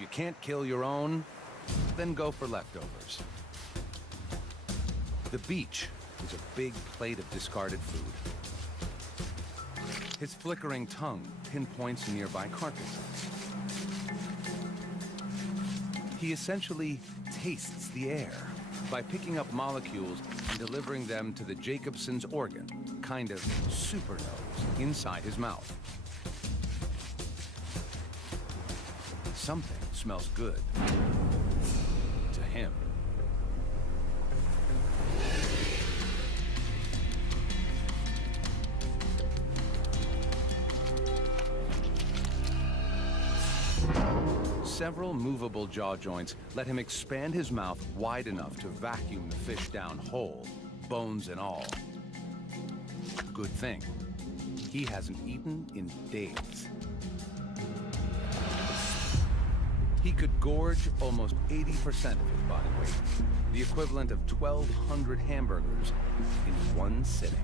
If you can't kill your own, then go for leftovers. The beach is a big plate of discarded food. His flickering tongue pinpoints nearby carcasses. He essentially tastes the air by picking up molecules and delivering them to the Jacobson's organ, kind of super nose, inside his mouth. Something smells good to him. Several movable jaw joints let him expand his mouth wide enough to vacuum the fish down whole, bones and all. Good thing, he hasn't eaten in days. He could gorge almost 80% of his body weight, the equivalent of 1,200 hamburgers in one sitting.